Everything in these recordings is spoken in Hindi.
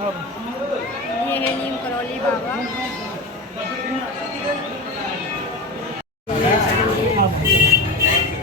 ये है नीम करौली बाबा।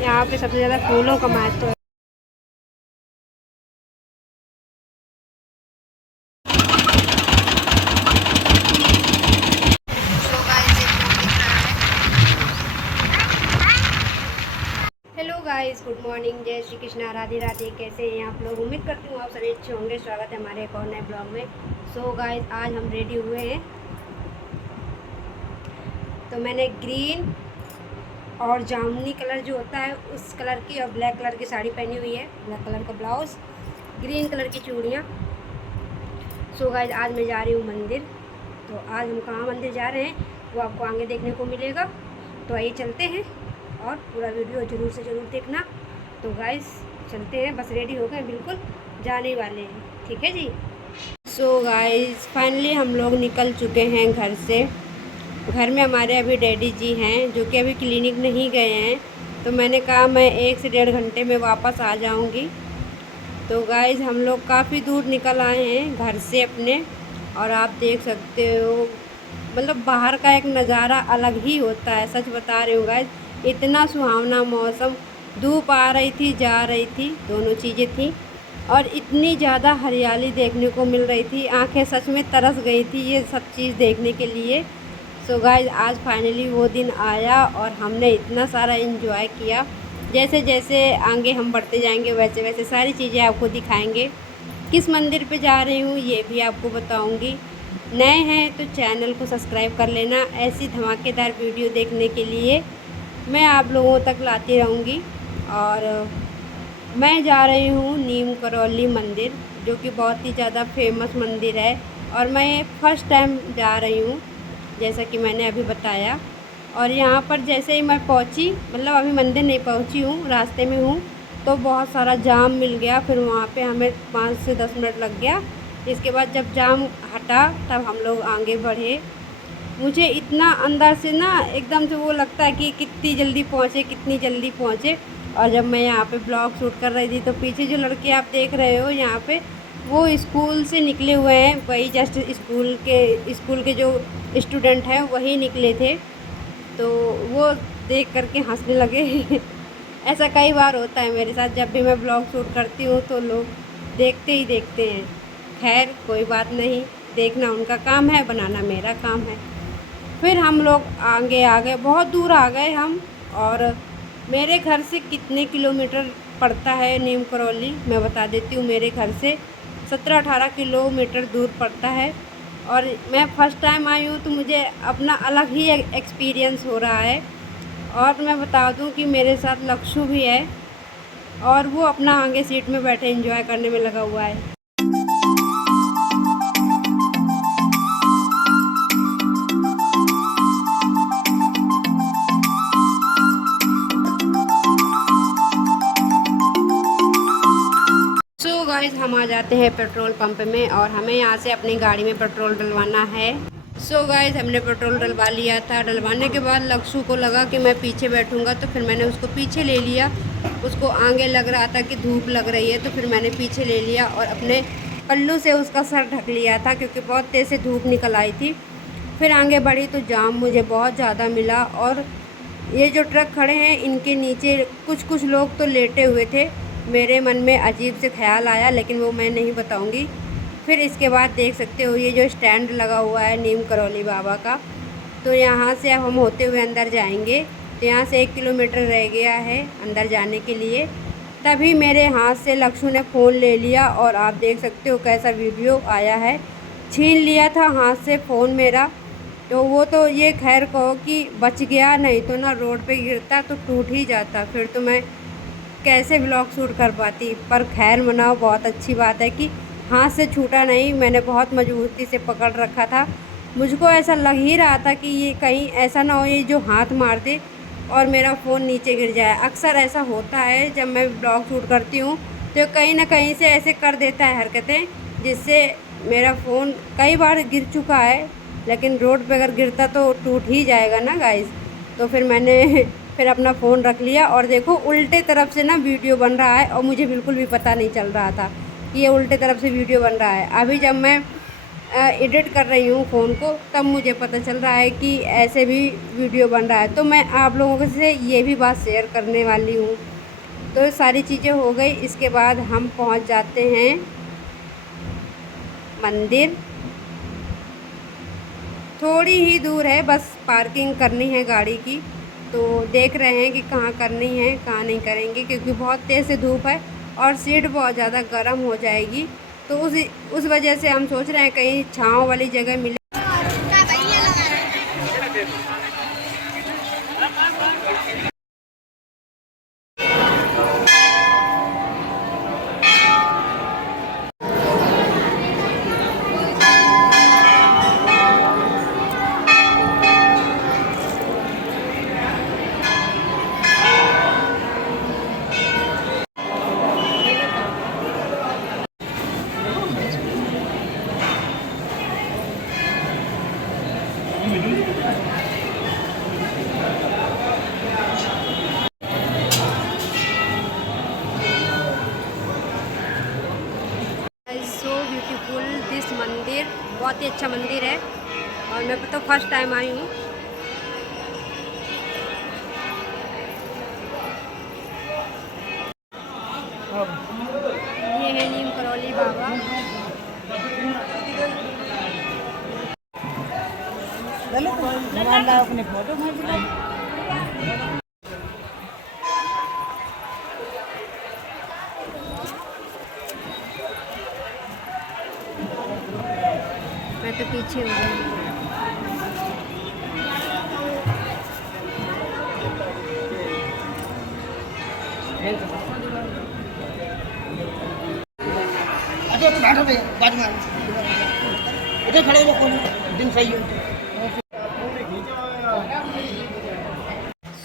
यहाँ पे सबसे ज़्यादा फूलों का महत्व है। हेलो गाइस, गुड मॉर्निंग, जय श्री कृष्णा, राधे राधे। कैसे हैं आप लोग? उम्मीद करती हूँ आप सभी अच्छे होंगे। स्वागत है हमारे एक और नए ब्लॉग में। सो गाइस, आज हम रेडी हुए हैं। तो मैंने ग्रीन और जामुनी कलर जो होता है उस कलर की और ब्लैक कलर की साड़ी पहनी हुई है, ब्लैक कलर का ब्लाउज़, ग्रीन कलर की चूड़ियाँ। सो गाइस, आज मैं जा रही हूँ मंदिर। तो आज हम कहाँ मंदिर जा रहे हैं वो आपको आगे देखने को मिलेगा। तो आइए चलते हैं और पूरा वीडियो ज़रूर से ज़रूर देखना। तो गाइस चलते हैं, बस रेडी हो गए, बिल्कुल जाने वाले हैं, ठीक है जी। सो गाइस, फाइनली हम लोग निकल चुके हैं घर से। घर में हमारे अभी डैडी जी हैं जो कि अभी क्लिनिक नहीं गए हैं। तो मैंने कहा मैं 1 से 1.5 घंटे में वापस आ जाऊंगी। तो गाइस, हम लोग काफ़ी दूर निकल आए हैं घर से अपने। और आप देख सकते हो, मतलब बाहर का एक नज़ारा अलग ही होता है, सच बता रही हूँ गाइस। इतना सुहावना मौसम, धूप आ रही थी जा रही थी, दोनों चीज़ें थी। और इतनी ज़्यादा हरियाली देखने को मिल रही थी, आंखें सच में तरस गई थी ये सब चीज़ देखने के लिए। सो गाइस, आज फाइनली वो दिन आया और हमने इतना सारा एंजॉय किया। जैसे जैसे आगे हम बढ़ते जाएंगे वैसे वैसे सारी चीज़ें आपको दिखाएंगे। किस मंदिर पे जा रही हूँ ये भी आपको बताऊँगी। नए हैं तो चैनल को सब्सक्राइब कर लेना, ऐसी धमाकेदार वीडियो देखने के लिए मैं आप लोगों तक लाती रहूँगी। और मैं जा रही हूँ नीम करौली मंदिर, जो कि बहुत ही ज़्यादा फेमस मंदिर है। और मैं फ़र्स्ट टाइम जा रही हूँ, जैसा कि मैंने अभी बताया। और यहाँ पर जैसे ही मैं पहुँची, मतलब अभी मंदिर नहीं पहुँची हूँ, रास्ते में हूँ, तो बहुत सारा जाम मिल गया। फिर वहाँ पे हमें 5 से 10 मिनट लग गया। इसके बाद जब जाम हटा तब हम लोग आगे बढ़े। मुझे इतना अंदर से ना एकदम से वो लगता है कि कितनी जल्दी पहुँचे, कितनी जल्दी पहुँचे। और जब मैं यहाँ पे ब्लॉग शूट कर रही थी तो पीछे जो लड़के आप देख रहे हो यहाँ पे, वो स्कूल से निकले हुए हैं। वही जस्ट स्कूल के जो स्टूडेंट हैं वही निकले थे। तो वो देख करके हंसने लगे। ऐसा कई बार होता है मेरे साथ, जब भी मैं ब्लॉग शूट करती हूँ तो लोग देखते ही देखते हैं। खैर कोई बात नहीं, देखना उनका काम है, बनाना मेरा काम है। फिर हम लोग आगे आ गए, बहुत दूर आ गए हम। और मेरे घर से कितने किलोमीटर पड़ता है नीम करौली मैं बता देती हूँ। मेरे घर से 17-18 किलोमीटर दूर पड़ता है। और मैं फ़र्स्ट टाइम आई हूँ तो मुझे अपना अलग ही एक्सपीरियंस हो रहा है। और मैं बता दूँ कि मेरे साथ लक्षु भी है और वो अपना आगे सीट में बैठे एंजॉय करने में लगा हुआ है। सो गाइस, हम आ जाते हैं पेट्रोल पंप में और हमें यहाँ से अपनी गाड़ी में पेट्रोल डलवाना है। सो गाइस, हमने पेट्रोल डलवा लिया था। डलवाने के बाद लक्षु को लगा कि मैं पीछे बैठूंगा, तो फिर मैंने उसको पीछे ले लिया। उसको आगे लग रहा था कि धूप लग रही है, तो फिर मैंने पीछे ले लिया और अपने पल्लू से उसका सर ढक लिया था, क्योंकि बहुत तेज़ से धूप निकल आई थी। फिर आगे बढ़ी तो जाम मुझे बहुत ज़्यादा मिला। और ये जो ट्रक खड़े हैं इनके नीचे कुछ कुछ लोग तो लेटे हुए थे। मेरे मन में अजीब से ख्याल आया, लेकिन वो मैं नहीं बताऊंगी। फिर इसके बाद देख सकते हो ये जो स्टैंड लगा हुआ है नीम करौली बाबा का। तो यहाँ से अब हम होते हुए अंदर जाएंगे। तो यहाँ से 1 किलोमीटर रह गया है अंदर जाने के लिए। तभी मेरे हाथ से लक्षु ने फ़ोन ले लिया और आप देख सकते हो कैसा वीडियो आया है। छीन लिया था हाथ से फ़ोन मेरा। तो वो तो ये खैर कहो कि बच गया, नहीं तो ना रोड पे गिरता तो टूट ही जाता। फिर तो मैं कैसे ब्लॉग शूट कर पाती। पर खैर मनाओ, बहुत अच्छी बात है कि हाथ से छूटा नहीं, मैंने बहुत मजबूती से पकड़ रखा था। मुझको ऐसा लग ही रहा था कि ये कहीं ऐसा ना हो ये जो हाथ मार दे और मेरा फ़ोन नीचे गिर जाए। अक्सर ऐसा होता है जब मैं ब्लॉग शूट करती हूँ तो कहीं ना कहीं से ऐसे कर देता है हरकतें, जिससे मेरा फ़ोन कई बार गिर चुका है। लेकिन रोड पे अगर गिरता तो टूट ही जाएगा ना गाइस। तो फिर मैंने फिर अपना फ़ोन रख लिया और देखो उल्टे तरफ से ना वीडियो बन रहा है और मुझे बिल्कुल भी पता नहीं चल रहा था कि ये उल्टे तरफ से वीडियो बन रहा है। अभी जब मैं एडिट कर रही हूँ फ़ोन को, तब मुझे पता चल रहा है कि ऐसे भी वीडियो बन रहा है। तो मैं आप लोगों से ये भी बात शेयर करने वाली हूँ। तो सारी चीज़ें हो गई, इसके बाद हम पहुँच जाते हैं मंदिर। थोड़ी ही दूर है, बस पार्किंग करनी है गाड़ी की। तो देख रहे हैं कि कहाँ करनी है, कहाँ नहीं करेंगे, क्योंकि बहुत तेज़ से धूप है और सीट बहुत ज़्यादा गर्म हो जाएगी। तो उस वजह से हम सोच रहे हैं कहीं छाँव वाली जगह मिले। सो ब्यूटीफुल दिस मंदिर, बहुत ही अच्छा मंदिर है और मैं तो फर्स्ट टाइम आई हूँ। ये है नीम करौली बाबा। अपने फोटो मैं तो पीछे हो गई। अच्छा तो बैठो भैया बाद में इधर खड़े हो जाओ, कौन दिन सही हो।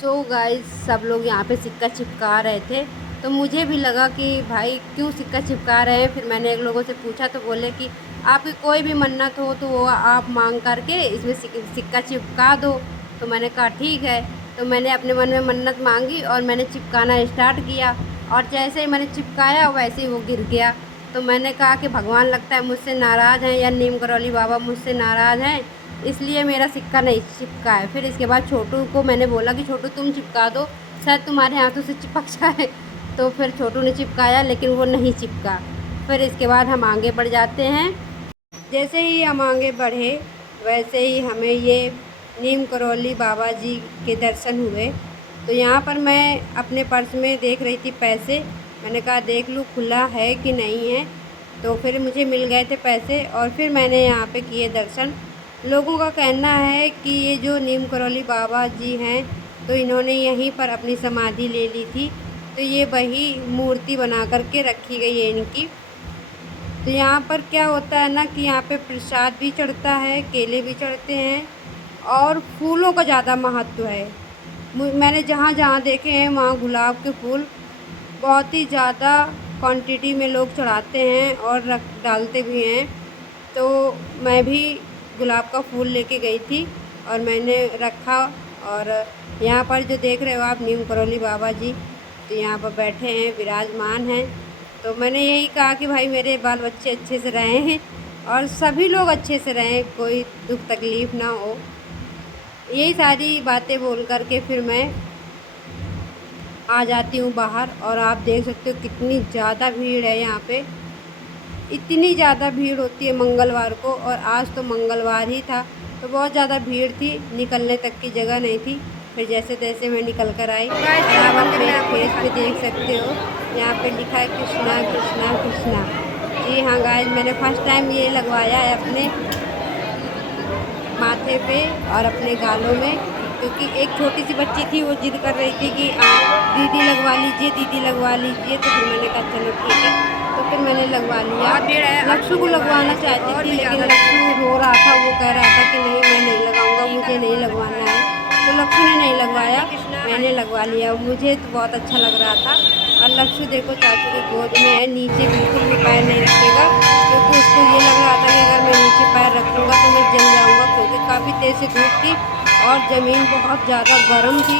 सो गाइस, सब लोग यहाँ पे सिक्का चिपका रहे थे, तो मुझे भी लगा कि भाई क्यों सिक्का चिपका रहे हैं। फिर मैंने एक लोगों से पूछा तो बोले कि आपकी कोई भी मन्नत हो तो वो आप मांग करके इसमें सिक्का चिपका दो। तो मैंने कहा ठीक है। तो मैंने अपने मन में मन्नत मांगी और मैंने चिपकाना स्टार्ट किया, और जैसे ही मैंने चिपकाया वैसे ही वो गिर गया। तो मैंने कहा कि भगवान लगता है मुझसे नाराज़ हैं, या नीम करौली बाबा मुझसे नाराज़ हैं, इसलिए मेरा सिक्का नहीं चिपका है। फिर इसके बाद छोटू को मैंने बोला कि छोटू तुम चिपका दो, शायद तुम्हारे हाथों से चिपक जाए। तो फिर छोटू ने चिपकाया, लेकिन वो नहीं चिपका। फिर इसके बाद हम आगे बढ़ जाते हैं। जैसे ही हम आगे बढ़े वैसे ही हमें ये नीम करौली बाबा जी के दर्शन हुए। तो यहाँ पर मैं अपने पर्स में देख रही थी पैसे, मैंने कहा देख लूँ खुला है कि नहीं है। तो फिर मुझे मिल गए थे पैसे और फिर मैंने यहाँ पे किए दर्शन। लोगों का कहना है कि ये जो नीम करौली बाबा जी हैं, तो इन्होंने यहीं पर अपनी समाधि ले ली थी। तो ये वही मूर्ति बना कर के रखी गई है इनकी। तो यहाँ पर क्या होता है ना कि यहाँ पे प्रसाद भी चढ़ता है, केले भी चढ़ते हैं और फूलों का ज़्यादा महत्व है। मैंने जहाँ जहाँ देखे हैं वहाँ गुलाब के फूल बहुत ही ज़्यादा क्वांटिटी में लोग चढ़ाते हैं और रख डालते भी हैं। तो मैं भी गुलाब का फूल लेके गई थी और मैंने रखा। और यहाँ पर जो देख रहे हो आप नीम करौली बाबा जी, तो यहाँ पर बैठे हैं, विराजमान हैं। तो मैंने यही कहा कि भाई मेरे बाल बच्चे अच्छे से रहें और सभी लोग अच्छे से रहें, कोई दुख तकलीफ़ ना हो। यही सारी बातें बोल कर के फिर मैं आ जाती हूँ बाहर। और आप देख सकते हो कितनी ज़्यादा भीड़ है यहाँ पे। इतनी ज़्यादा भीड़ होती है मंगलवार को, और आज तो मंगलवार ही था तो बहुत ज़्यादा भीड़ थी, निकलने तक की जगह नहीं थी। फिर जैसे तैसे मैं निकल कर आई। और आप अपने फेस पे देख सकते हो यहाँ पे लिखा है कृष्णा कृष्णा कृष्णा। जी हाँ गाइस, मैंने फर्स्ट टाइम ये लगवाया है अपने माथे पे और अपने गालों में, क्योंकि एक छोटी सी बच्ची थी वो जिद कर रही थी कि दीदी लगवा लीजिए, दीदी लगवा लीजिए। तो फिर मैंने कहा चलो ठीक है, तो फिर मैंने लगवा लिया। लक्ष्य को लगवाना चाहती थी, लेकिन लक्ष्य रो रहा था, वो कह रहा था कि नहीं मैं नहीं लगाऊंगा, मुझे नहीं लगवाना है। तो लक्ष्य ने नहीं लगवाया, मैंने लगवा लिया। मुझे तो बहुत अच्छा लग रहा था। और लक्ष्य देखो चाचू की गोद में है, नीचे बिल्कुल भी पैर नहीं रखेगा, क्योंकि उसको ये लग रहा था कि अगर मैं नीचे पैर रखूँगा तो मैं जल जाऊँगा, क्योंकि काफ़ी तेज़ से धूप थी और ज़मीन बहुत ज़्यादा गर्म थी।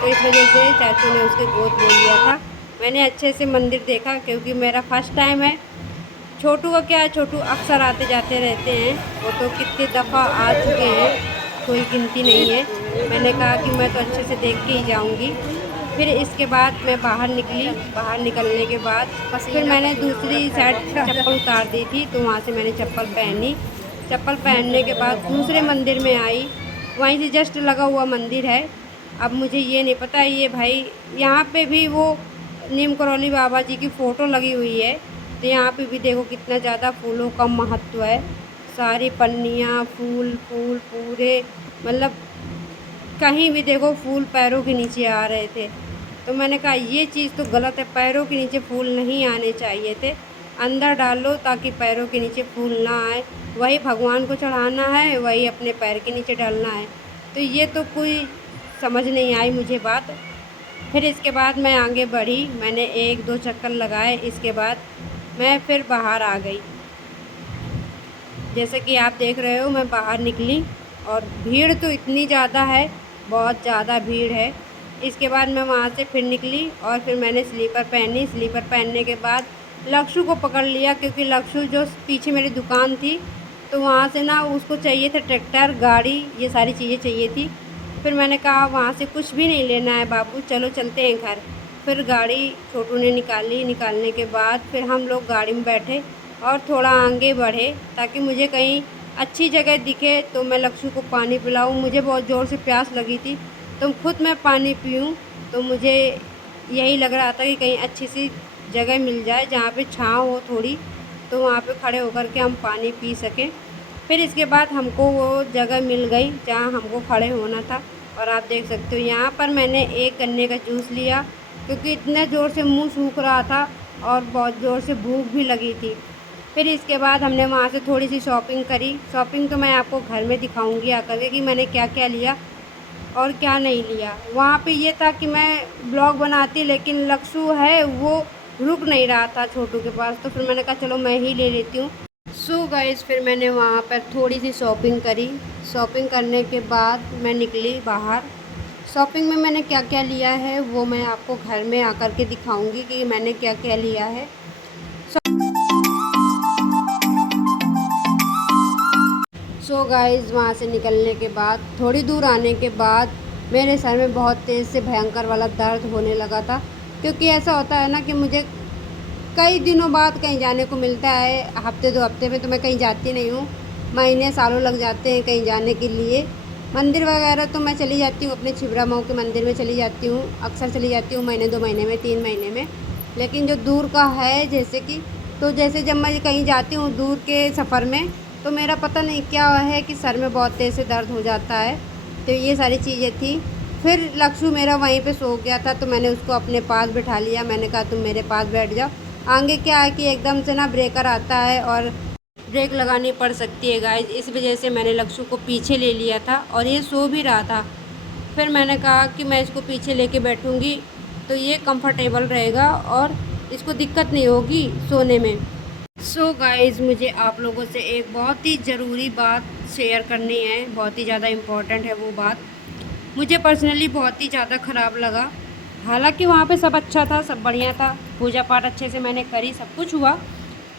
तो इस वजह से चाचू ने उसके गोद ले लिया था। मैंने अच्छे से मंदिर देखा, क्योंकि मेरा फर्स्ट टाइम है। छोटू का क्या है, छोटू अक्सर आते जाते रहते हैं, वो तो कितने दफ़ा आ चुके हैं, कोई गिनती नहीं है। मैंने कहा कि मैं तो अच्छे से देख के ही जाऊंगी। फिर इसके बाद मैं बाहर निकली। बाहर निकलने के बाद फिर मैंने दूसरी साइड चप्पल उतार दी थी, तो वहाँ से मैंने चप्पल पहनी। चप्पल पहनने के बाद दूसरे मंदिर में आई, वहीं से जस्ट लगा हुआ मंदिर है। अब मुझे ये नहीं पता ये भाई यहाँ पे भी वो नीम करौली बाबा जी की फ़ोटो लगी हुई है, तो यहाँ पे भी देखो कितना ज़्यादा फूलों का महत्व है। सारी पन्नियाँ फूल फूल पूरे, मतलब कहीं भी देखो फूल पैरों के नीचे आ रहे थे। तो मैंने कहा ये चीज़ तो गलत है, पैरों के नीचे फूल नहीं आने चाहिए थे। अंदर डालो ताकि पैरों के नीचे फूल ना आए, वही भगवान को चढ़ाना है, वही अपने पैर के नीचे डालना है। तो ये तो कोई समझ नहीं आई मुझे बात। फिर इसके बाद मैं आगे बढ़ी, मैंने 1-2 चक्कर लगाए, इसके बाद मैं फिर बाहर आ गई। जैसे कि आप देख रहे हो मैं बाहर निकली और भीड़ तो इतनी ज़्यादा है, बहुत ज़्यादा भीड़ है। इसके बाद मैं वहाँ से फिर निकली और फिर मैंने स्लीपर पहनी। स्लीपर पहनने के बाद लक्षु को पकड़ लिया, क्योंकि लक्षु जो पीछे मेरी दुकान थी, तो वहाँ से ना उसको चाहिए था ट्रैक्टर, गाड़ी, ये सारी चीज़ें चाहिए थी। फिर मैंने कहा वहाँ से कुछ भी नहीं लेना है बाबू, चलो चलते हैं घर। फिर गाड़ी छोटू ने निकाली। निकालने के बाद फिर हम लोग गाड़ी में बैठे और थोड़ा आगे बढ़े, ताकि मुझे कहीं अच्छी जगह दिखे तो मैं लक्षु को पानी पिलाऊं। मुझे बहुत ज़ोर से प्यास लगी थी, तो खुद मैं पानी पीऊं। तो मुझे यही लग रहा था कि कहीं अच्छी सी जगह मिल जाए जहाँ पे छाँव हो थोड़ी, तो वहाँ पे खड़े होकर के हम पानी पी सकें। फिर इसके बाद हमको वो जगह मिल गई जहाँ हमको खड़े होना था, और आप देख सकते हो यहाँ पर मैंने एक गन्ने का जूस लिया, क्योंकि इतना ज़ोर से मुँह सूख रहा था और बहुत ज़ोर से भूख भी लगी थी। फिर इसके बाद हमने वहाँ से थोड़ी सी शॉपिंग करी। शॉपिंग तो मैं आपको घर में दिखाऊंगी आकर के कि मैंने क्या क्या लिया और क्या नहीं लिया। वहाँ पे ये था कि मैं ब्लॉग बनाती, लेकिन लक्षु है वो रुक नहीं रहा था छोटू के पास, तो फिर मैंने कहा चलो मैं ही ले लेती हूँ। सो गाइस फिर मैंने वहाँ पर थोड़ी सी शॉपिंग करी। शॉपिंग करने के बाद मैं निकली बाहर। शॉपिंग में मैंने क्या क्या लिया है वो मैं आपको घर में आकर के दिखाऊंगी कि मैंने क्या क्या लिया है। सो गाइस वहाँ से निकलने के बाद थोड़ी दूर आने के बाद मेरे सर में बहुत तेज़ से भयंकर वाला दर्द होने लगा था, क्योंकि ऐसा होता है ना कि मुझे कई दिनों बाद कहीं जाने को मिलता है। हफ्ते 2 हफ्ते में तो मैं कहीं जाती नहीं हूँ, महीने सालों लग जाते हैं कहीं जाने के लिए। मंदिर वगैरह तो मैं चली जाती हूँ, अपने छिबरा मऊ के मंदिर में चली जाती हूँ, अक्सर चली जाती हूँ महीने 2 महीने में, 3 महीने में। लेकिन जो दूर का है जैसे कि, तो जैसे जब मैं कहीं जाती हूँ दूर के सफ़र में, तो मेरा पता नहीं क्या है कि सर में बहुत तेज़ से दर्द हो जाता है। तो ये सारी चीज़ें थी। फिर लक्षु मेरा वहीं पे सो गया था, तो मैंने उसको अपने पास बिठा लिया। मैंने कहा तुम मेरे पास बैठ जाओ। आगे क्या है कि एकदम से ना ब्रेकर आता है और ब्रेक लगानी पड़ सकती है गाइस, इस वजह से मैंने लक्षु को पीछे ले लिया था और ये सो भी रहा था। फिर मैंने कहा कि मैं इसको पीछे लेके बैठूंगी तो ये कंफर्टेबल रहेगा और इसको दिक्कत नहीं होगी सोने में। सो गाइस मुझे आप लोगों से एक बहुत ही ज़रूरी बात शेयर करनी है, बहुत ही ज़्यादा इम्पोर्टेंट है वो बात। मुझे पर्सनली बहुत ही ज़्यादा ख़राब लगा। हालांकि वहाँ पे सब अच्छा था, सब बढ़िया था, पूजा पाठ अच्छे से मैंने करी, सब कुछ हुआ,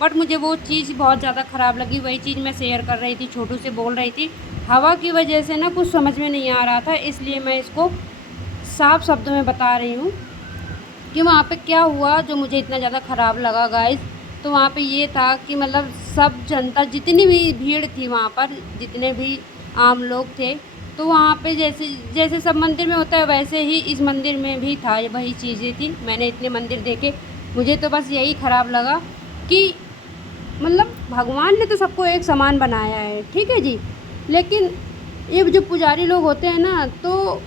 बट मुझे वो चीज़ बहुत ज़्यादा ख़राब लगी। वही चीज़ मैं शेयर कर रही थी, छोटू से बोल रही थी। हवा की वजह से ना कुछ समझ में नहीं आ रहा था, इसलिए मैं इसको साफ शब्दों में बता रही हूँ कि वहाँ पे क्या हुआ जो मुझे इतना ज़्यादा ख़राब लगा गाइस। तो वहाँ पे ये था कि मतलब सब जनता, जितनी भी भीड़ थी वहाँ पर, जितने भी आम लोग थे, तो वहाँ पे जैसे जैसे सब मंदिर में होता है वैसे ही इस मंदिर में भी था, वही चीज़ें थी। मैंने इतने मंदिर देखे, मुझे तो बस यही ख़राब लगा कि मतलब भगवान ने तो सबको एक समान बनाया है, ठीक है जी, लेकिन ये जो पुजारी लोग होते हैं ना, तो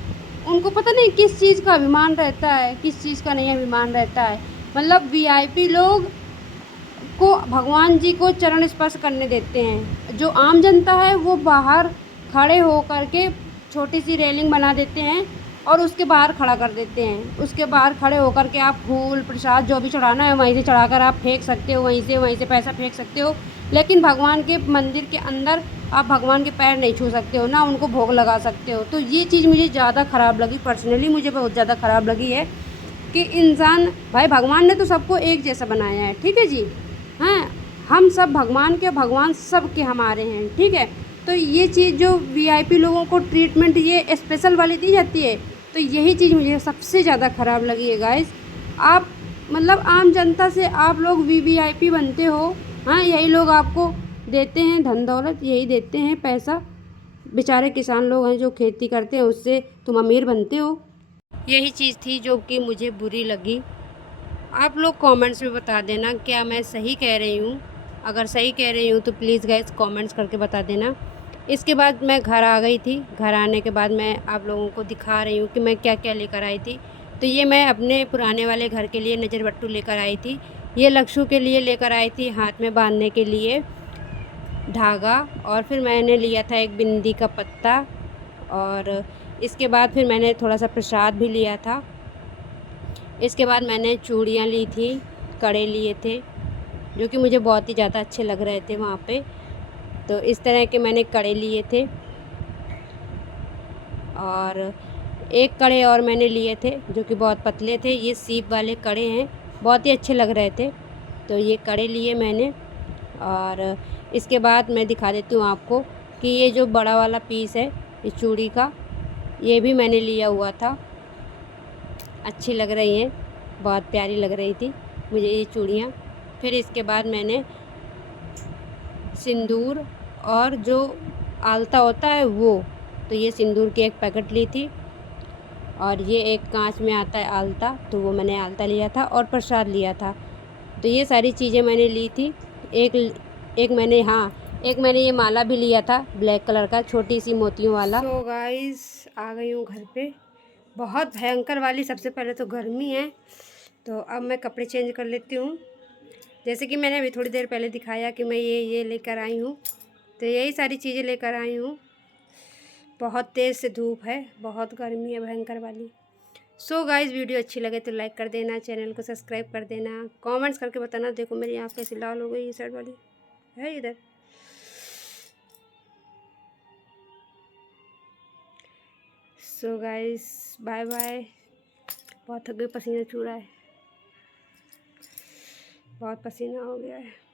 उनको पता नहीं किस चीज़ का अभिमान रहता है, किस चीज़ का नहीं अभिमान रहता है। मतलब वीआईपी लोग को भगवान जी को चरण स्पर्श करने देते हैं, जो आम जनता है वो बाहर खड़े हो कर के छोटी सी रेलिंग बना देते हैं और उसके बाहर खड़ा कर देते हैं। उसके बाहर खड़े होकर के आप फूल प्रसाद जो भी चढ़ाना है वहीं से चढ़ाकर आप फेंक सकते हो, वहीं से पैसा फेंक सकते हो, लेकिन भगवान के मंदिर के अंदर आप भगवान के पैर नहीं छू सकते हो, ना उनको भोग लगा सकते हो। तो ये चीज़ मुझे ज़्यादा ख़राब लगी, पर्सनली मुझे बहुत ज़्यादा ख़राब लगी है कि इंसान, भाई भगवान ने तो सबको एक जैसा बनाया है, ठीक है जी, हाँ, हम सब भगवान के, भगवान सब के हमारे हैं, ठीक है। तो ये चीज़ जो वीआईपी लोगों को ट्रीटमेंट ये स्पेशल वाली दी जाती है, तो यही चीज़ मुझे सबसे ज़्यादा ख़राब लगी है गाइस। आप मतलब आम जनता से आप लोग वीवीआईपी बनते हो, हाँ, यही लोग आपको देते हैं धन दौलत, यही देते हैं पैसा। बेचारे किसान लोग हैं जो खेती करते हैं, उससे तुम अमीर बनते हो। यही चीज़ थी जो कि मुझे बुरी लगी। आप लोग कमेंट्स में बता देना क्या मैं सही कह रही हूँ। अगर सही कह रही हूँ तो प्लीज़ गाइस कमेंट्स करके बता देना। इसके बाद मैं घर आ गई थी। घर आने के बाद मैं आप लोगों को दिखा रही हूँ कि मैं क्या क्या लेकर आई थी। तो ये मैं अपने पुराने वाले घर के लिए नज़र बट्टू लेकर आई थी। ये लक्षु के लिए लेकर आई थी हाथ में बांधने के लिए धागा, और फिर मैंने लिया था एक बिंदी का पत्ता, और इसके बाद फिर मैंने थोड़ा सा प्रसाद भी लिया था। इसके बाद मैंने चूड़ियाँ ली थी, कड़े लिए थे जो कि मुझे बहुत ही ज़्यादा अच्छे लग रहे थे वहाँ पे। तो इस तरह के मैंने कड़े लिए थे, और एक कड़े और मैंने लिए थे जो कि बहुत पतले थे। ये सीप वाले कड़े हैं, बहुत ही अच्छे लग रहे थे, तो ये कड़े लिए मैंने। और इसके बाद मैं दिखा देती हूँ आपको कि ये जो बड़ा वाला पीस है ये चूड़ी का, ये भी मैंने लिया हुआ था। अच्छी लग रही हैं, बहुत प्यारी लग रही थी मुझे ये चूड़ियाँ। फिर इसके बाद मैंने सिंदूर और जो आलता होता है वो, तो ये सिंदूर की एक पैकेट ली थी, और ये एक कांच में आता है आलता, तो वो मैंने आलता लिया था, और प्रसाद लिया था। तो ये सारी चीज़ें मैंने ली थी। एक मैंने, हाँ, एक मैंने ये माला भी लिया था ब्लैक कलर का, छोटी सी मोतियों वाला। तो गाइस आ गई हूँ घर पे, बहुत भयंकर वाली। सबसे पहले तो गर्मी है, तो अब मैं कपड़े चेंज कर लेती हूँ। जैसे कि मैंने अभी थोड़ी देर पहले दिखाया कि मैं ये लेकर आई हूँ, तो यही सारी चीज़ें लेकर आई हूँ। बहुत तेज़ से धूप है, बहुत गर्मी है भयंकर वाली। सो गाइस वीडियो अच्छी लगे तो लाइक कर देना, चैनल को सब्सक्राइब कर देना, कमेंट्स करके बताना। देखो मेरी आँख कैसी लाल हो गई, ये साइड वाली है इधर। So guys bye bye. बहुत थक गई, पसीना छू रहा है, बहुत पसीना हो गया है।